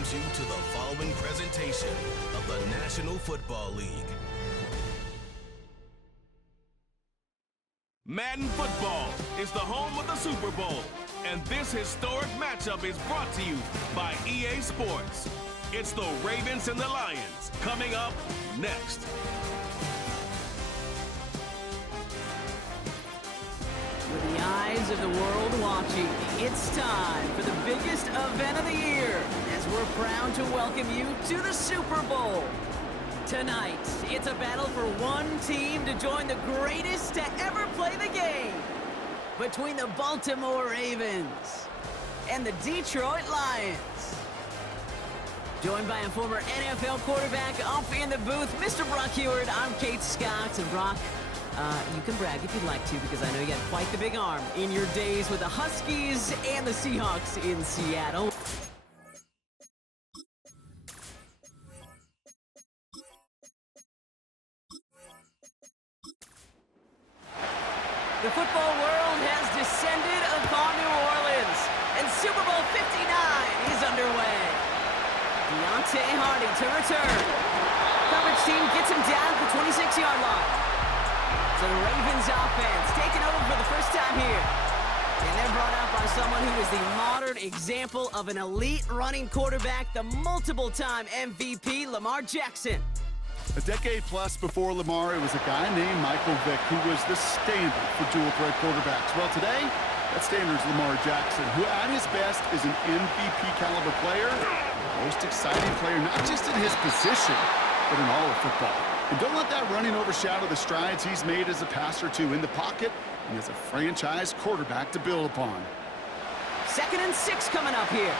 welcomes you to the following presentation of the National Football League. Madden Football is the home of the Super Bowl, and this historic matchup is brought to you by EA Sports. It's the Ravens and the Lions coming up next. With the eyes of the world watching, it's time for the biggest event of the year as we're proud to welcome you to the Super Bowl. Tonight, it's a battle for one team to join the greatest to ever play the game. Between the Baltimore Ravens and the Detroit Lions. Joined by a former NFL quarterback up in the booth, Mr. Brock Heward. I'm Kate Scott, and Brock, you can brag if you'd like to, because I know you got quite the big arm in your days with the Huskies and the Seahawks in Seattle. The football world has descended upon New Orleans, and Super Bowl 59 is underway. Deontay Hardy to return. Coverage team gets him down at the 26-yard line. So the Ravens offense taking over for the first time here. And they're brought out by someone who is the modern example of an elite running quarterback, the multiple-time MVP, Lamar Jackson. A decade plus before Lamar, it was a guy named Michael Vick who was the standard for dual-threat quarterbacks. Well, today, that standard is Lamar Jackson, who at his best is an MVP-caliber player, most exciting player, not just in his position, but in all of football. And don't let that running overshadow the strides he's made as a passer, too, in the pocket and as a franchise quarterback to build upon. 2nd and 6 coming up here.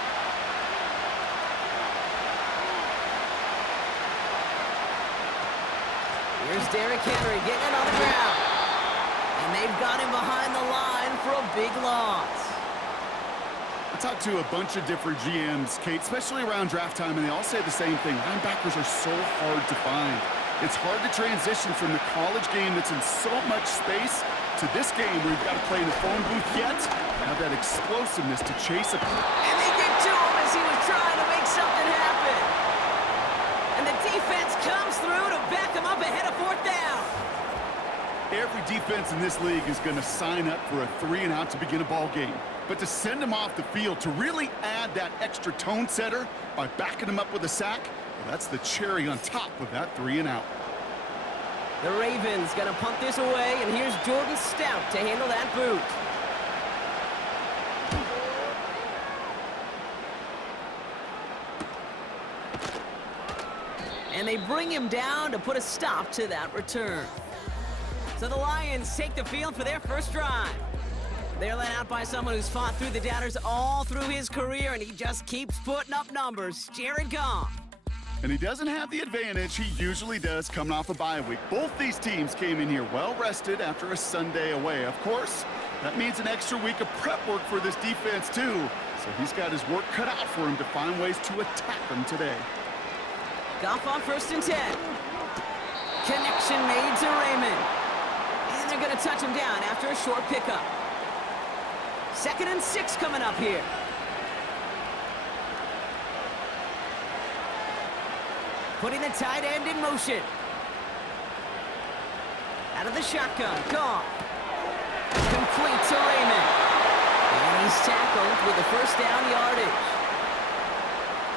Here's Derrick Henry getting it on the ground. And they've got him behind the line for a big loss. I talked to a bunch of different GMs, Kate, especially around draft time, and they all say the same thing. Linebackers are so hard to find. It's hard to transition from the college game that's in so much space to this game where you've got to play in the phone booth yet, have that explosiveness to chase a... And they get to him as he was trying to make something happen. And the defense comes through to back him up ahead of 4th down. Every defense in this league is going to sign up for a 3-and-out to begin a ball game. But to send him off the field, to really add that extra tone setter by backing him up with a sack, well, that's the cherry on top of that 3-and-out. The Ravens going to punt this away, and here's Jordan Stout to handle that boot. And they bring him down to put a stop to that return. So the Lions take the field for their first drive. They're led out by someone who's fought through the doubters all through his career, and he just keeps putting up numbers. Jared Goff. And he doesn't have the advantage he usually does coming off a bye week. Both these teams came in here well-rested after a Sunday away. Of course, that means an extra week of prep work for this defense, too. So he's got his work cut out for him to find ways to attack them today. Goff on 1st and 10. Connection made to Raymond. And they're going to touch him down after a short pickup. 2nd and 6 coming up here. Putting the tight end in motion. Out of the shotgun, Goff. Complete to Raymond. And he's tackled with the first down yardage.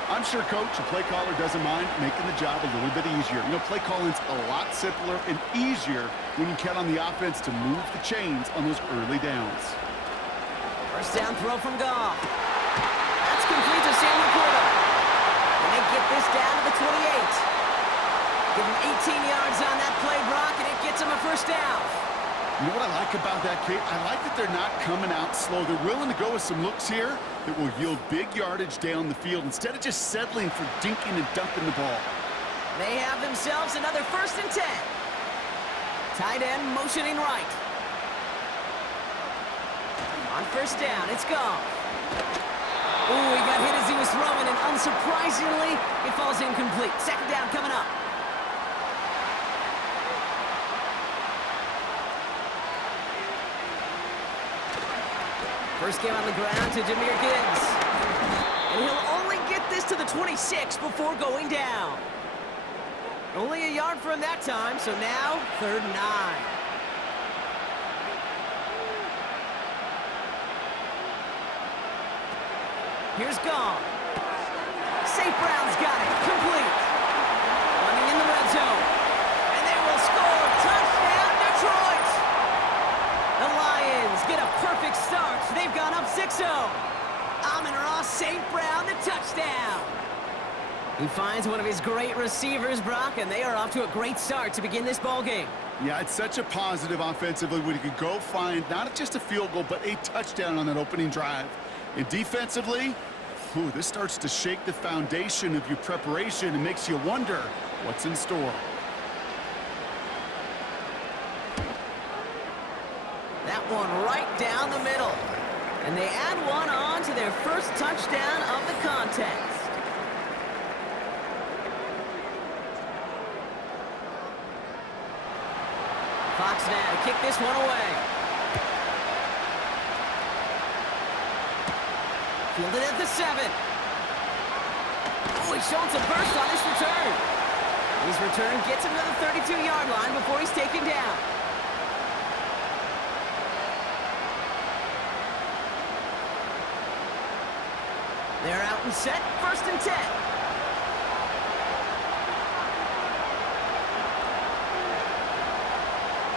I'm sure coach or play caller doesn't mind making the job a little bit easier. You know, play calling's a lot simpler and easier when you count on the offense to move the chains on those early downs. First down throw from Goff. That's complete to Sam Laporta. And they get this down to the 28. Give him 18 yards on that play, Brock, and it gets him a first down. You know what I like about that, Kate? I like that they're not coming out slow. They're willing to go with some looks here that will yield big yardage down the field instead of just settling for dinking and dunking the ball. They have themselves another 1st and 10. Tight end motioning right. On 1st down, it's Goff. Ooh, he got hit as he was throwing, and unsurprisingly, it falls incomplete. 2nd down coming up. First game on the ground to Jahmyr Gibbs. And he'll only get this this to the 26 before going down. Only a yard from that time, so now 3rd and 9. Here's Gone. St. Brown's got it. Complete. Running in the red zone. And they will score. Touchdown, Detroit! The Lions get a perfect start. They've gone up 6-0. Amon-Ra St. Brown, the touchdown. He finds one of his great receivers, Brock, and they are off to a great start to begin this ballgame. Yeah, it's such a positive offensively when you could go find not just a field goal, but a touchdown on that opening drive. And defensively, this starts to shake the foundation of your preparation and makes you wonder what's in store. That one right down the middle. And they add one on to their first touchdown of the contest. Fox now to kick this one away. Fielded at the 7. Oh, he's showing some burst on his return. His return gets him to the 32-yard line before he's taken down. They're out and set, 1st and 10.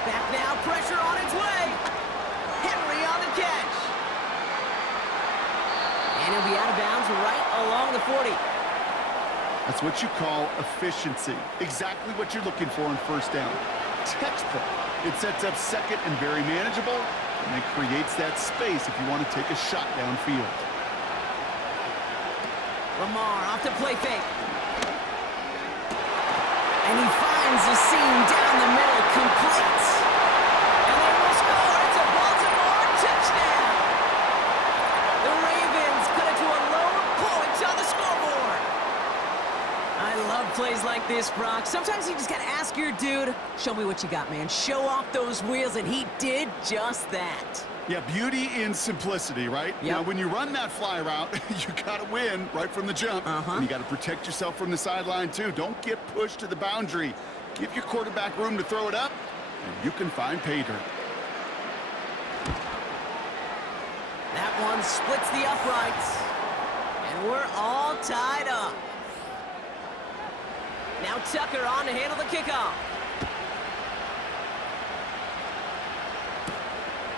Back now, pressure on its way. Henry on the catch. And he'll be out of bounds right along the 40. That's what you call efficiency. Exactly what you're looking for on 1st down. Textbook. It sets up 2nd and very manageable, and it creates that space if you want to take a shot downfield. Lamar off the play fake. And he finds the seam down the middle, complete. And they will score. It's a Baltimore touchdown. The Ravens cut it to a lower point on the scoreboard. I love plays like this, Brock. Sometimes you just got to ask your dude, show me what you got, man. Show off those wheels, and he did just that. Yeah, beauty in simplicity, right? Yep. Now, when you run that fly route, you got to win right from the jump. And you got to protect yourself from the sideline, too. Don't get pushed to the boundary. Give your quarterback room to throw it up, and you can find pay dirt. That one splits the uprights, and we're all tied up. Now Tucker on to handle the kickoff.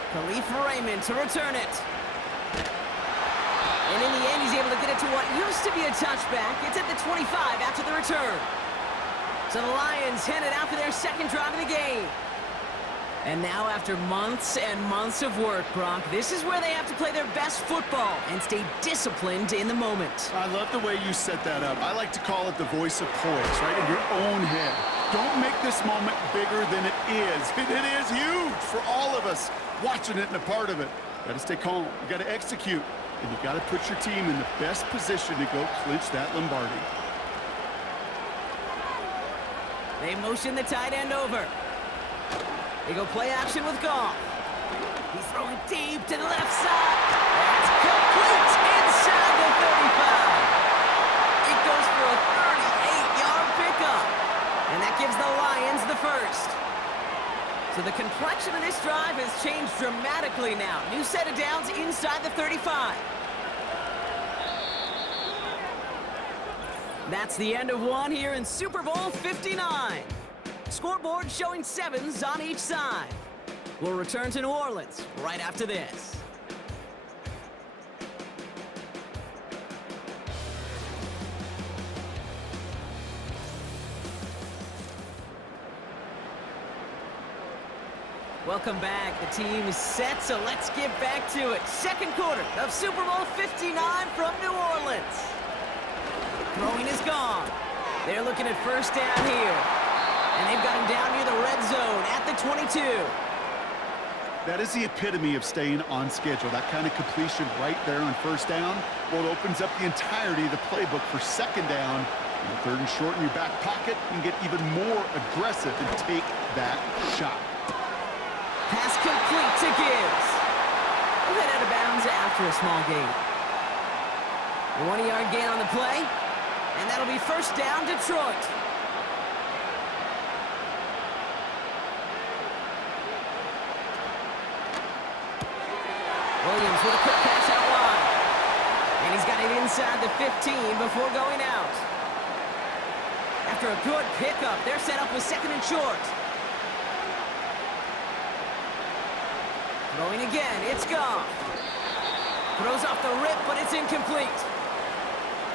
Khalif Raymond to return it. And in the end, he's able to get it to what used to be a touchback. It's at the 25 after the return. So the Lions headed out for their 2nd drive of the game. And now after months and months of work, Brock, this is where they have to play their best football and stay disciplined in the moment. I love the way you set that up. I like to call it the voice of poise, right? In your own head. Don't make this moment bigger than it is. It is huge for all of us watching it and a part of it. You got to stay calm. You got to execute. And you got to put your team in the best position to go clinch that Lombardi. They motion the tight end over. They go play action with Goff. He's throwing deep to the left side. That's complete inside the 35. It goes for a 38-yard pickup. And that gives the Lions the first. So the complexion of this drive has changed dramatically now. New set of downs inside the 35. That's the end of one here in Super Bowl 59. Scoreboard showing 7s on each side. We'll return to New Orleans right after this. Welcome back. The team is set, so let's get back to it. 2nd quarter of Super Bowl 59 from New Orleans. Throwing is gone. They're looking at 1st down here. And they've got him down near the red zone at the 22. That is the epitome of staying on schedule. That kind of completion right there on 1st down. Well, it opens up the entirety of the playbook for 2nd down. And 3rd and short in your back pocket. You can get even more aggressive and take that shot. Pass complete to Gibbs. He'll head out of bounds after a small gain. A 1-yard gain on the play. And that'll be first down, Detroit. Williams with a quick pass out wide. And he's got it inside the 15 before going out. After a good pickup, they're set up with second and short. Throwing again, it's Goff. Throws off the rip, but it's incomplete.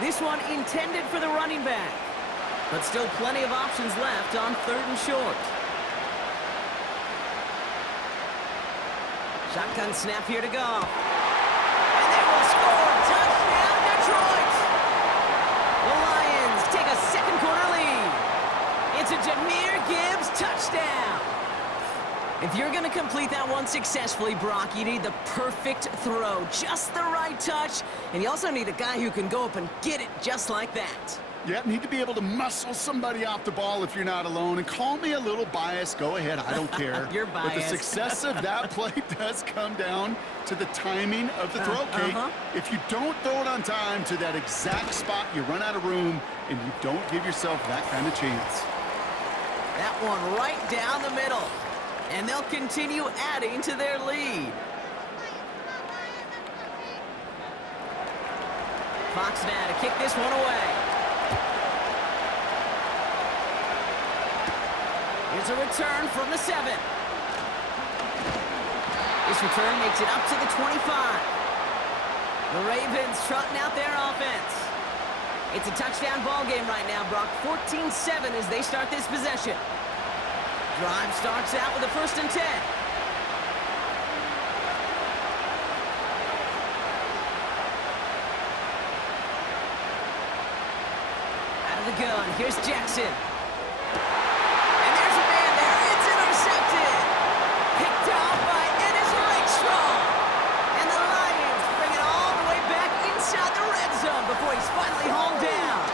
This one intended for the running back. But still plenty of options left on third and short. Shotgun snap here to Goff. And they will score! Touchdown, Detroit! The Lions take a second quarter lead. It's a Jahmyr Gibbs touchdown. If you're going to complete that one successfully, Brock, you need the perfect throw. Just the right touch. And you also need a guy who can go up and get it just like that. Yeah, need to be able to muscle somebody off the ball if you're not alone. And call me a little biased. Go ahead. I don't care. You're biased. But the success of that play does come down to the timing of the throw, Kate. If you don't throw it on time to that exact spot, you run out of room, and you don't give yourself that kind of chance. That one right down the middle. And they'll continue adding to their lead. Fox now to kick this one away. Here's a return from the 7. This return makes it up to the 25. The Ravens trotting out their offense. It's a touchdown ball game right now, Brock. 14-7 as they start this possession. Drive starts out with a 1st and 10. Out of the gun, here's Jackson. And there's a man there. It's intercepted. Picked off by Ennis Rakestraw. And the Lions bring it all the way back inside the red zone before he's finally hauled down.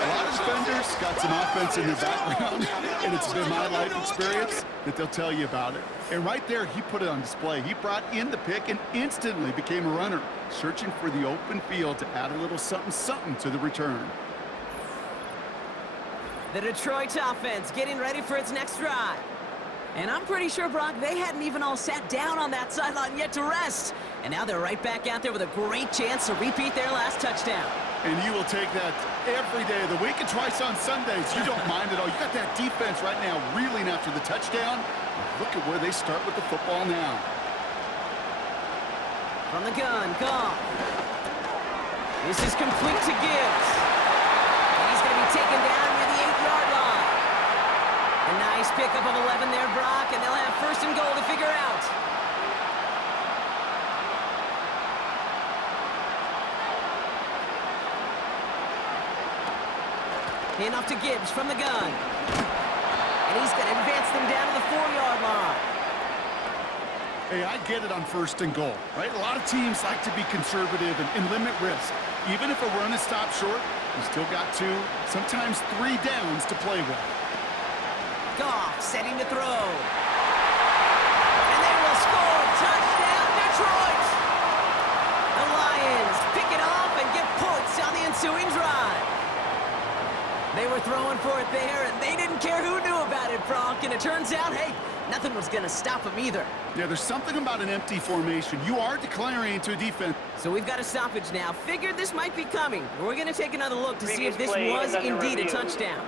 A lot of defenders got some offense in their background, and it's been my life experience that they'll tell you about it. And right there, he put it on display. He brought in the pick and instantly became a runner, searching for the open field to add a little something to the return. The Detroit offense getting ready for its next drive. And I'm pretty sure, Brock, they hadn't even all sat down on that sideline yet to rest. And now they're right back out there with a great chance to repeat their last touchdown. And you will take that every day of the week and twice on Sundays. You don't mind at all. You got that defense right now reeling after the touchdown. Look at where they start with the football now. From the gun, Goff. This is complete to Gibbs. And he's going to be taken down near the 8-yard line. A nice pickup of 11 there, Brock, and they'll have 1st and goal to figure out. In off to Gibbs from the gun. And he's going to advance them down to the 4-yard line. Hey, I get it on 1st and goal, right? A lot of teams like to be conservative and limit risk. Even if a run is stopped short, you still got 2, sometimes 3 downs to play with. Goff setting to throw. And they will score. Touchdown, Detroit! The Lions pick it off and get points on the ensuing drive. They were throwing for it there, and they didn't care who knew about it, Brock. And it turns out, hey, nothing was going to stop them either. Yeah, there's something about an empty formation. You are declaring into a defense. So we've got a stoppage now. Figured this might be coming. We're going to take another look to see if this was indeed a touchdown.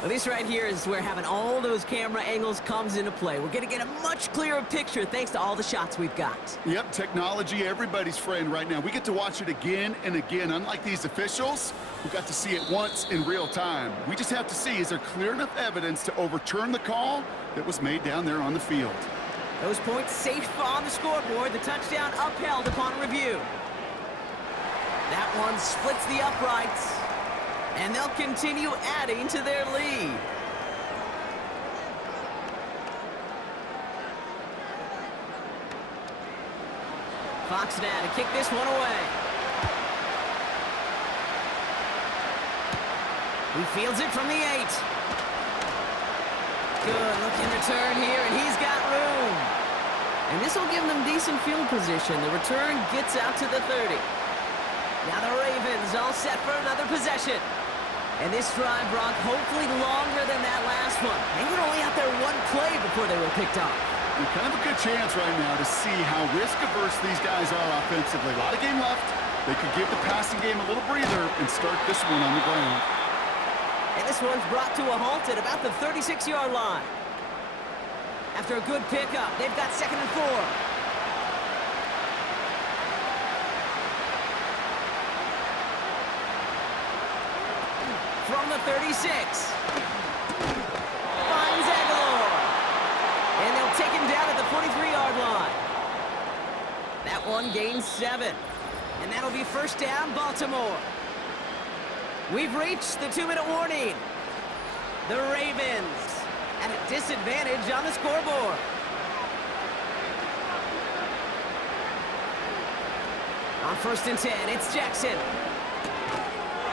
Well, this right here is where having all those camera angles comes into play. We're going to get a much clearer picture thanks to all the shots we've got. Yep, technology, everybody's friend right now. We get to watch it again and again. Unlike these officials, who got to see it once in real time. We just have to see, is there clear enough evidence to overturn the call that was made down there on the field? Those points safe on the scoreboard. The touchdown upheld upon review. That one splits the uprights. And they'll continue adding to their lead. Fox now to kick this one away. He fields it from the 8. Good looking return here, and he's got room. And this will give them decent field position. The return gets out to the 30. Now the Ravens all set for another possession. And this drive, Brock, hopefully longer than that last one. They were only out there one play before they were picked off. Kind of a good chance right now to see how risk-averse these guys are offensively. A lot of game left. They could give the passing game a little breather and start this one on the ground. And this one's brought to a halt at about the 36-yard line. After a good pickup, they've got 2nd and 4. From the 36. Finds Aguilar. And they'll take him down at the 43-yard line. That one gains 7. And that'll be first down, Baltimore. We've reached the 2-minute warning. The Ravens at a disadvantage on the scoreboard. On 1st and 10, it's Jackson.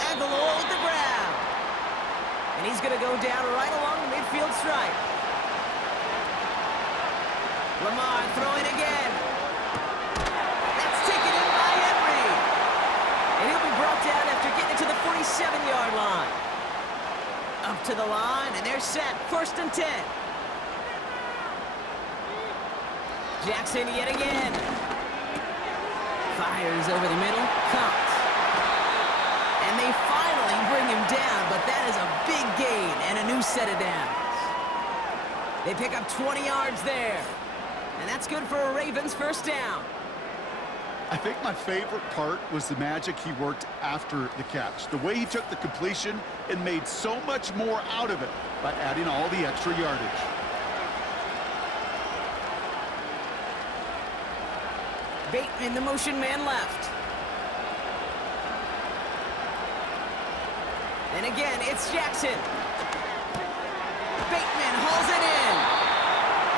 Aguilar with the ground. And he's going to go down right along the midfield stripe. Lamar throwing again. That's taken in by Henry. And he'll be brought down after getting it to the 47-yard line. Up to the line, and they're set. 1st and 10. Jackson yet again. Fires over the middle. Caught. And they finally bring him down, but that is a big gain and a new set of downs. They pick up 20 yards there. And that's good for a Ravens first down. I think my favorite part was the magic he worked after the catch. The way he took the completion and made so much more out of it by adding all the extra yardage. Bateman, the motion man left. And again, it's Jackson. Bateman hauls it in.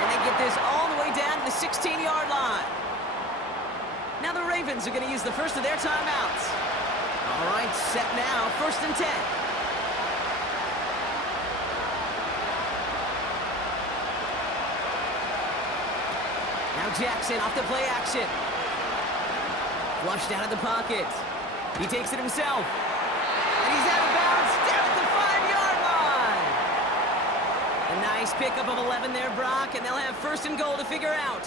And they get this all the way down to the 16-yard line. Now the Ravens are going to use the first of their timeouts. All right, set now, 1st and 10. Now Jackson off the play action. Flushed out of the pocket. He takes it himself. And he's out of bounds down at the 5-yard line. A nice pickup of 11 there, Brock, and they'll have 1st and goal to figure out.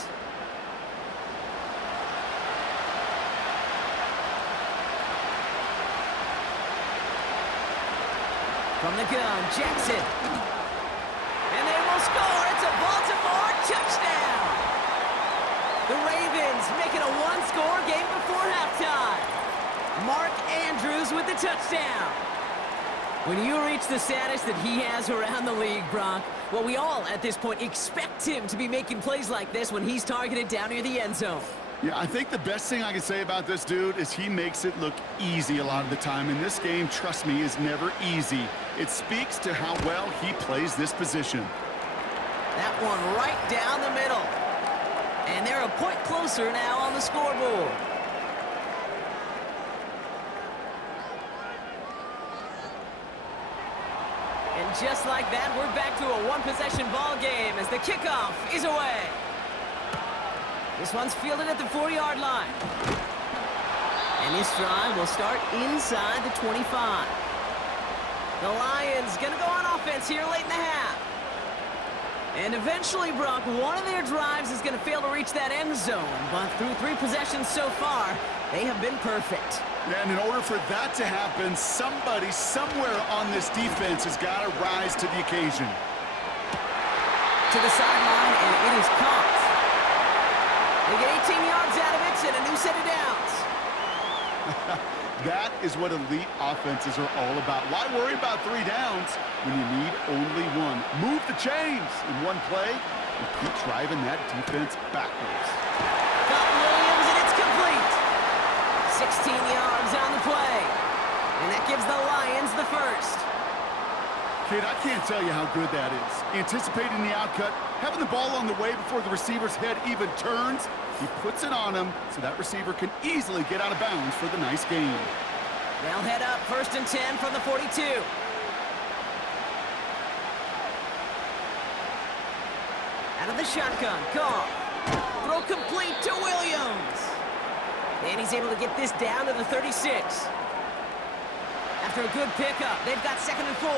From the gun, Jackson. And they will score. It's a Baltimore touchdown. The Ravens making a one-score game before halftime. Mark Andrews with the touchdown. When you reach the status that he has around the league, Brock, well, we all at this point expect him to be making plays like this when he's targeted down near the end zone. Yeah, I think the best thing I can say about this dude is he makes it look easy a lot of the time. And this game, trust me, is never easy. It speaks to how well he plays this position. That one right down the middle. And they're a point closer now on the scoreboard. And just like that, we're back to a one-possession ball game as the kickoff is away. This one's fielded at the 4-yard line. And this drive will start inside the 25. The Lions going to go on offense here late in the half. And eventually, Brock, one of their drives is going to fail to reach that end zone. But through 3 possessions so far, they have been perfect. Yeah, and in order for that to happen, somebody somewhere on this defense has got to rise to the occasion. To the sideline, and it is caught. They get 18 yards out of it and a new set of downs. That is what elite offenses are all about. Why worry about 3 downs when you need only 1? Move the chains in one play and keep driving that defense backwards. Got Williams, and it's complete. 16 yards on the play. And that gives the Lions the first. Kid, I can't tell you how good that is. Anticipating the outcut, having the ball on the way before the receiver's head even turns, he puts it on him so that receiver can easily get out of bounds for the nice gain. They'll head up 1st and 10 from the 42. Out of the shotgun, Goff. Throw complete to Williams. And he's able to get this down to the 36. After a good pickup, they've got 2nd and 4.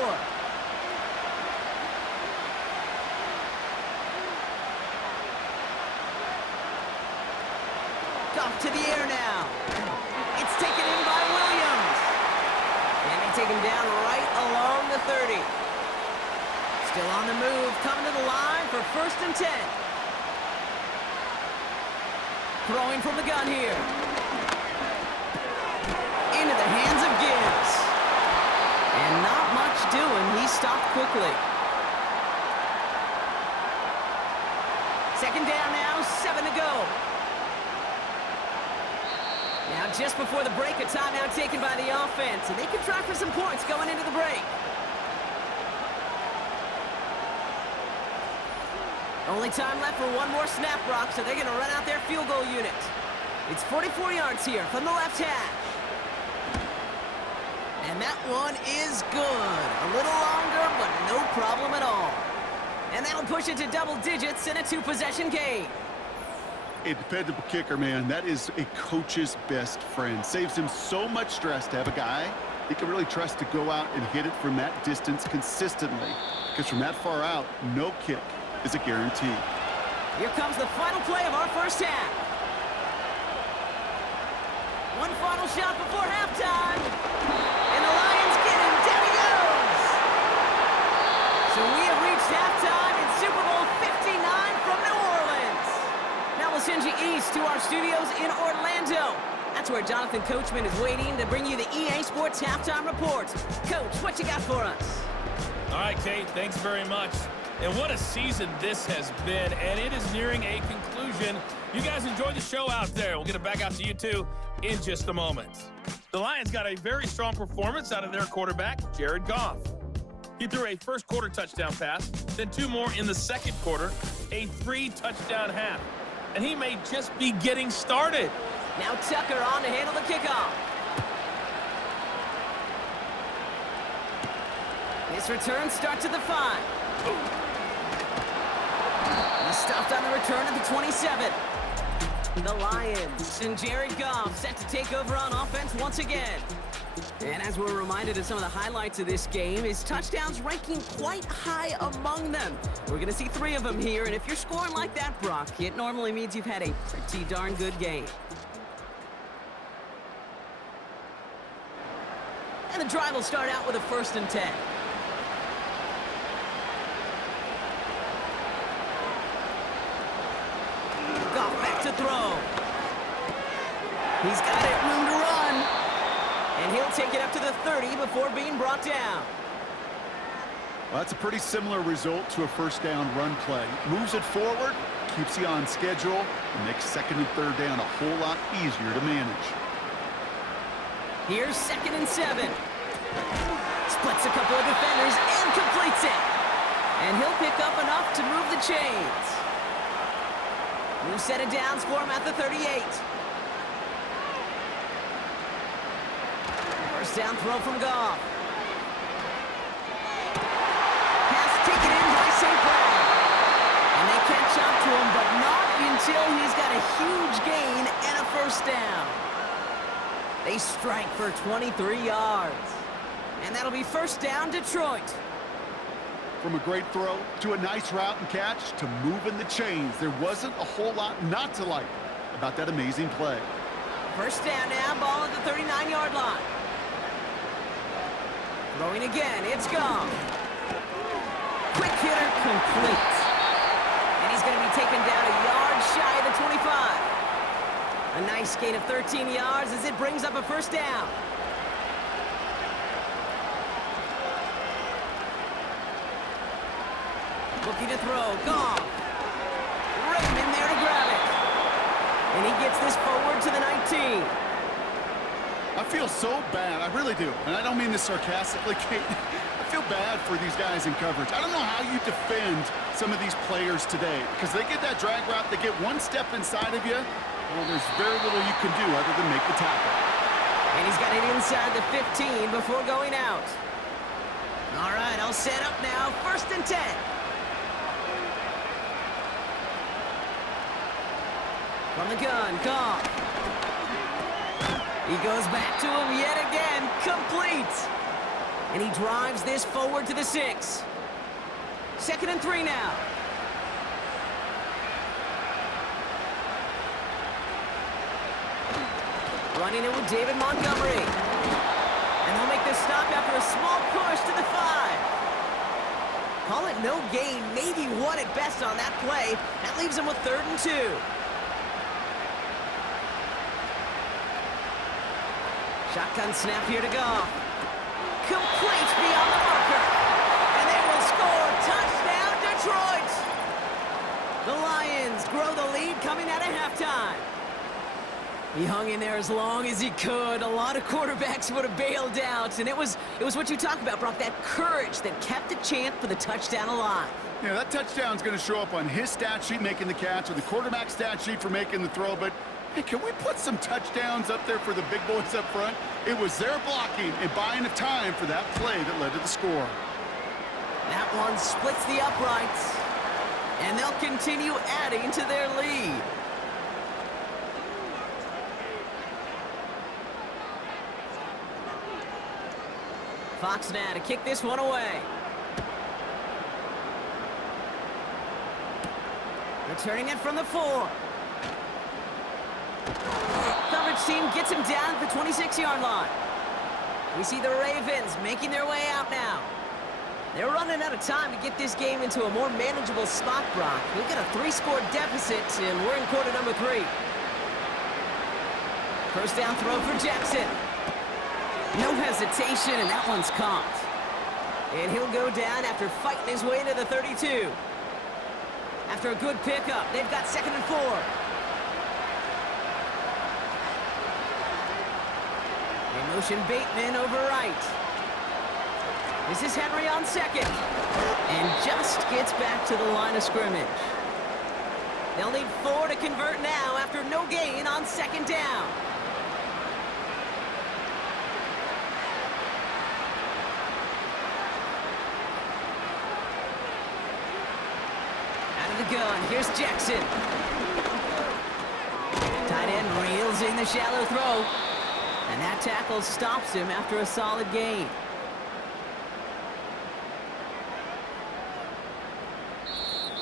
Off to the air now. It's taken in by Williams. And they take him down right along the 30. Still on the move, coming to the line for 1st and 10. Throwing from the gun here. Into the hands of Gibbs. And not much doing. He stopped quickly. 2nd down now, 7 to go. Now, just before the break, a timeout taken by the offense, and they can try for some points going into the break. Only time left for one more snap, Brock, so they're going to run out their field goal unit. It's 44 yards here from the left hash. And that one is good. A little longer, but no problem at all. And that'll push it to double digits in a 2-possession game. A dependable kicker, man. That is a coach's best friend. Saves him so much stress to have a guy he can really trust to go out and hit it from that distance consistently. Because from that far out, no kick is a guarantee. Here comes the final play of our first half. One final shot before halftime. And the Lions get him. Down he goes. So we have reached halftime in Super Bowl 59 from New Orleans. Now we'll send you east to our studios in Orlando. That's where Jonathan Coachman is waiting to bring you the EA Sports Halftime Report. Coach, what you got for us? All right, Kate, thanks very much. And what a season this has been, and it is nearing a conclusion. You guys enjoy the show out there. We'll get it back out to you, too, in just a moment. The Lions got a very strong performance out of their quarterback, Jared Goff. He threw a first-quarter touchdown pass, then 2 more in the second quarter, a 3-touchdown half. And he may just be getting started. Now Tucker on to handle the kickoff. This return starts at the 5. He stopped on the return at the 27. The Lions and Jared Goff set to take over on offense once again. And as we're reminded of some of the highlights of this game, his touchdowns ranking quite high among them. We're going to see 3 of them here, and if you're scoring like that, Brock, it normally means you've had a pretty darn good game. And the drive will start out with a 1st and 10. Goff back to throw. He's got it, room to run. And he'll take it up to the 30 before being brought down. Well, that's a pretty similar result to a 1st down run play. Moves it forward, keeps you on schedule, and makes 2nd and 3rd down a whole lot easier to manage. Here's 2nd and 7. Splits a couple of defenders and completes it. And he'll pick up enough to move the chains. New set of downs for him at the 38. First down throw from Goff. Pass taken in by St. Brown. And they catch up to him, but not until he's got a huge gain and a 1st down. They strike for 23 yards. And that'll be 1st down, Detroit. From a great throw to a nice route and catch to moving the chains, there wasn't a whole lot not to like about that amazing play. 1st down now, ball at the 39-yard line. Throwing again, it's gone. Quick hitter complete. And he's going to be taken down a yard shy of the 25. A nice gain of 13 yards as it brings up a 1st down. Looking to throw, Goff. Right in there to grab it. And he gets this forward to the 19. I feel so bad, I really do. And I don't mean this sarcastically, Kate. I feel bad for these guys in coverage. I don't know how you defend some of these players today. Because they get that drag route, they get one step inside of you. Well, there's very little you can do other than make the tackle. And he's got it inside the 15 before going out. All right, I'll set up now. 1st and 10. From the gun, Goff. He goes back to him yet again, complete. And he drives this forward to the 6. 2nd and 3 now. Running it with David Montgomery. And they'll make this stop after a small push to the 5. Call it no gain, maybe 1 at best on that play. That leaves him with 3rd and 2. Shotgun snap here to Goff. Complete beyond the marker. And they will score. Touchdown, Detroit! The Lions grow the lead coming out of halftime. He hung in there as long as he could. A lot of quarterbacks would have bailed out. And it was what you talk about, Brock, that courage that kept the chance for the touchdown alive. Yeah, that touchdown's going to show up on his stat sheet making the catch or the quarterback stat sheet for making the throw. But, hey, can we put some touchdowns up there for the big boys up front? It was their blocking and buying of time for that play that led to the score. That one splits the uprights. And they'll continue adding to their lead. Fox now to kick this one away. Returning it from the 4. Coverage team gets him down at the 26-yard line. We see the Ravens making their way out now. They're running out of time to get this game into a more manageable spot, Brock. We've got a 3-score deficit, and we're in quarter number 3. First down throw for Jackson. No hesitation, and that one's caught. And he'll go down after fighting his way into the 32. After a good pickup, they've got 2nd and 4. They motion Bateman over right. This is Henry on 2nd. And just gets back to the line of scrimmage. They'll need 4 to convert now after no gain on 2nd down. The gun. Here's Jackson. Tight end reels in the shallow throw. And that tackle stops him after a solid gain.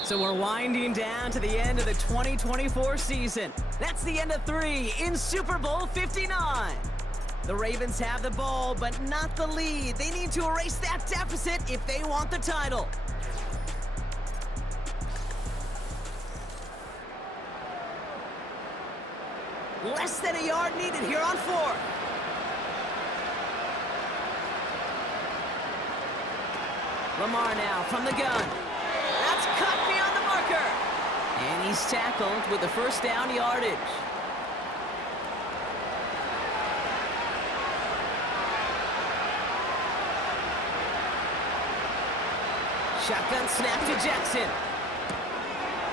So we're winding down to the end of the 2024 season. That's the end of 3 in Super Bowl 59. The Ravens have the ball, but not the lead. They need to erase that deficit if they want the title. Less than a yard needed here on 4th. Lamar now from the gun. That's cut beyond the marker. And he's tackled with the first down yardage. Shotgun snap to Jackson.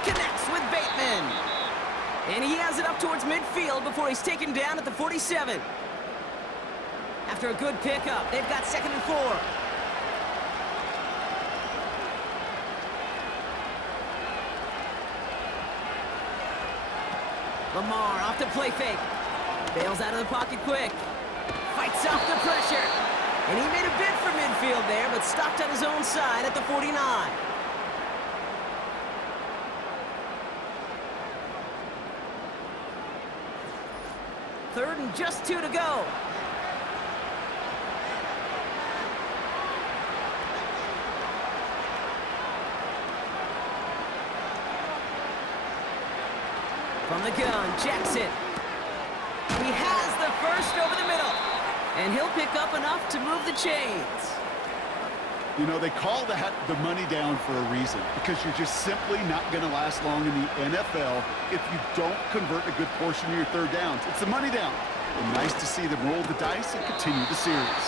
Connects with Bateman. And he has it up towards midfield before he's taken down at the 47. After a good pickup, they've got 2nd and 4. Lamar off the play fake. Bails out of the pocket quick. Fights off the pressure. And he made a bid for midfield there, but stopped on his own side at the 49. 3rd and just 2 to go. From the gun, Jackson. He has the first over the middle. And he'll pick up enough to move the chains. You know, they call that the money down for a reason, because you're just simply not going to last long in the NFL if you don't convert a good portion of your 3rd downs. It's the money down. And nice to see them roll the dice and continue the series.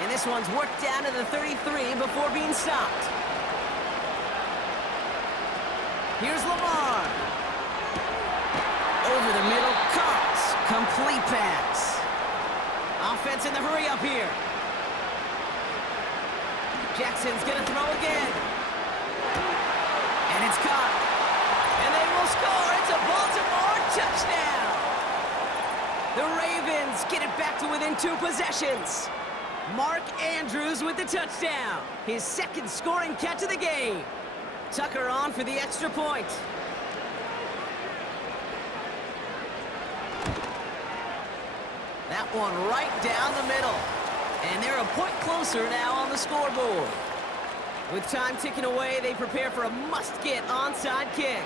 And this one's worked down to the 33 before being stopped. Here's Lamar. Over the middle, Cox. Complete pass. Offense in the hurry up here. Jackson's gonna throw again. And it's caught. And they will score. It's a Baltimore touchdown. The Ravens get it back to within 2 possessions. Mark Andrews with the touchdown. His second scoring catch of the game. Tucker on for the extra point. That one right down the middle. And they're a point closer now on the scoreboard. With time ticking away, they prepare for a must-get onside kick.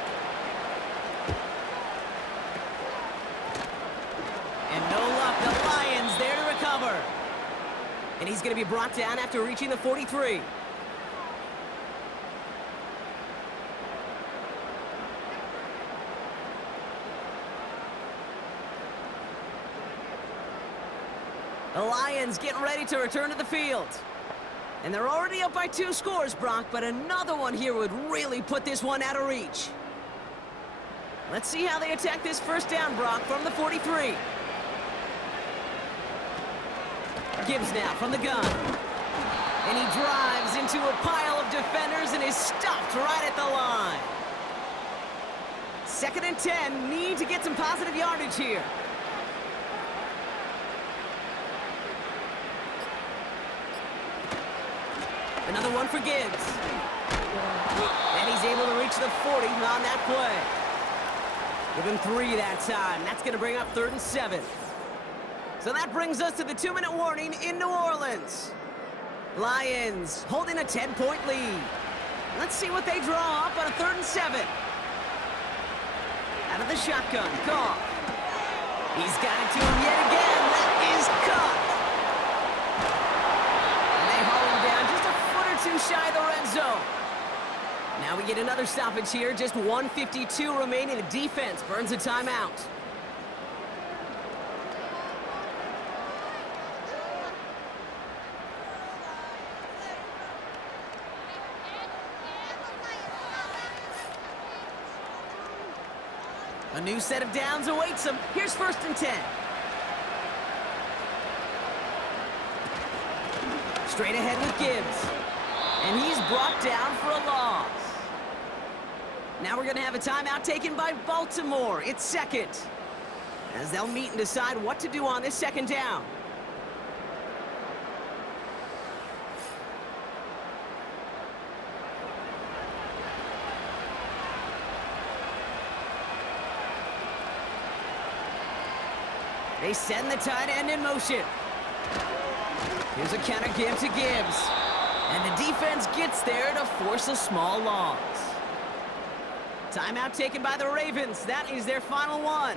And no luck, the Lions there to recover. And he's going to be brought down after reaching the 43. The Lions getting ready to return to the field. And they're already up by 2 scores, Brock, but another one here would really put this one out of reach. Let's see how they attack this first down, Brock, from the 43. Gibbs now from the gun. And he drives into a pile of defenders and is stopped right at the line. 2nd and 10, need to get some positive yardage here. Another one for Gibbs. And he's able to reach the 40 on that play. Give him 3 that time. That's going to bring up 3rd and 7. So that brings us to the 2-minute warning in New Orleans. Lions holding a 10-point lead. Let's see what they draw up on a 3rd and 7. Out of the shotgun, Goff. He's got it to him yet again. That is caught. And they haul him down just a foot or 2 shy of the red zone. Now we get another stoppage here. Just 1:52 remaining. The defense burns a timeout. A new set of downs awaits them. Here's 1st and 10. Straight ahead with Gibbs. And he's brought down for a loss. Now we're going to have a timeout taken by Baltimore. It's 2nd. As they'll meet and decide what to do on this 2nd down. They send the tight end in motion. Here's a counter give to Gibbs. And the defense gets there to force a small loss. Timeout taken by the Ravens. That is their final one.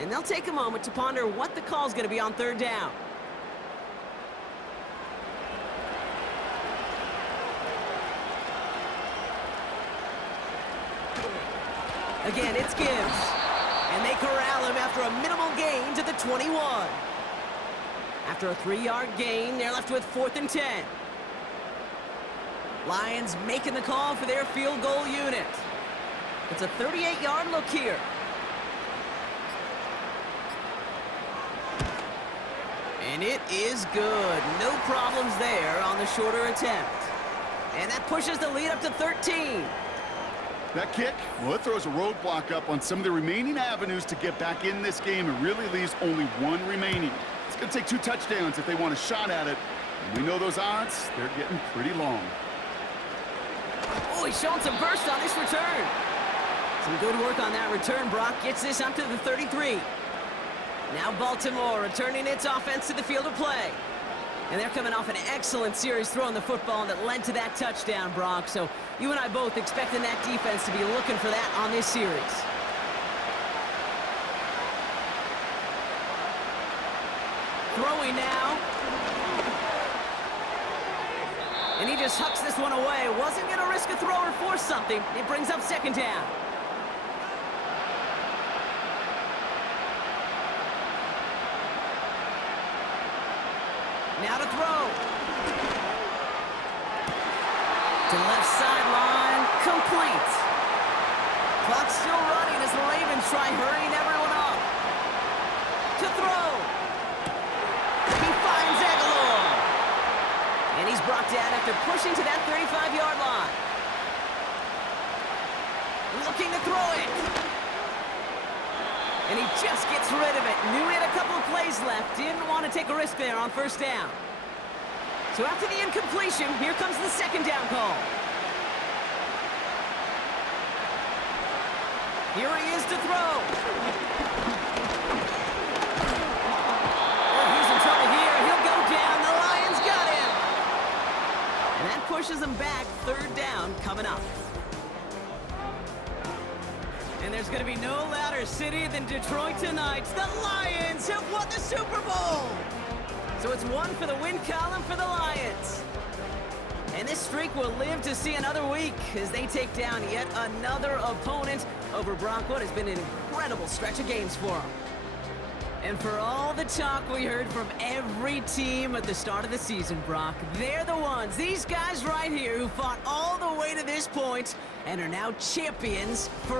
And they'll take a moment to ponder what the call is going to be on 3rd down. Again, it's Gibbs. And they corral him after a minimal gain to the 21. After a 3-yard gain, they're left with 4th and 10. Lions making the call for their field goal unit. It's a 38-yard look here. And it is good. No problems there on the shorter attempt. And that pushes the lead up to 13. That kick, well, it throws a roadblock up on some of the remaining avenues to get back in this game and really leaves only 1 remaining. It's going to take 2 touchdowns if they want a shot at it. And we know those odds, they're getting pretty long. Oh, he's showing some burst on this return. Some good work on that return. Brock gets this up to the 33. Now Baltimore returning its offense to the field of play. And they're coming off an excellent series throwing the football that led to that touchdown, Brock. So you and I both expecting that defense to be looking for that on this series. Throwing now. And he just hucks this one away. Wasn't going to risk a throw or force something. It brings up 2nd down. Now to throw. To left sideline, complete. Clock still running as the Ravens try hurrying everyone up. To throw. He finds Aguilar. And he's brought down after pushing to that 35-yard line. Looking to throw it. And he just gets rid of it. Knew he had a couple of plays left. Didn't want to take a risk there on first down. So after the incompletion, here comes the second down call. Here he is to throw. Oh, he's in trouble here. He'll go down. The Lions got him. And that pushes him back. Third down coming up. And there's going to be no louder city than Detroit tonight. The Lions have won the Super Bowl. So it's one for the win column for the Lions. And this streak will live to see another week as they take down yet another opponent over Brock. What has been an incredible stretch of games for them. And for all the talk we heard from every team at the start of the season, Brock, they're the ones, these guys right here, who fought all the way to this point and are now champions for